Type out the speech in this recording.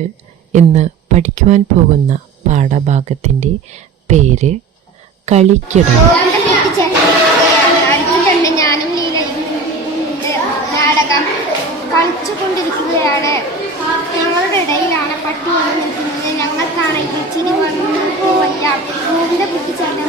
ഇന്ന് പഠിക്കുവാൻ പോകുന്ന പാഠഭാഗത്തിൻ്റെ പേര് കളിക്കിടം. ഞാനും നാടകം കളിച്ചുകൊണ്ടിരിക്കുകയാണ്. ഞങ്ങളുടെ ഇടയിലാണ് പട്ടി വന്ന് നിൽക്കുന്നത്. ഞങ്ങൾക്കാണെങ്കിൽ ചിരി വന്നു പോവല്ല. ഭൂമിയുടെ കുട്ടിച്ചേട്ടൻ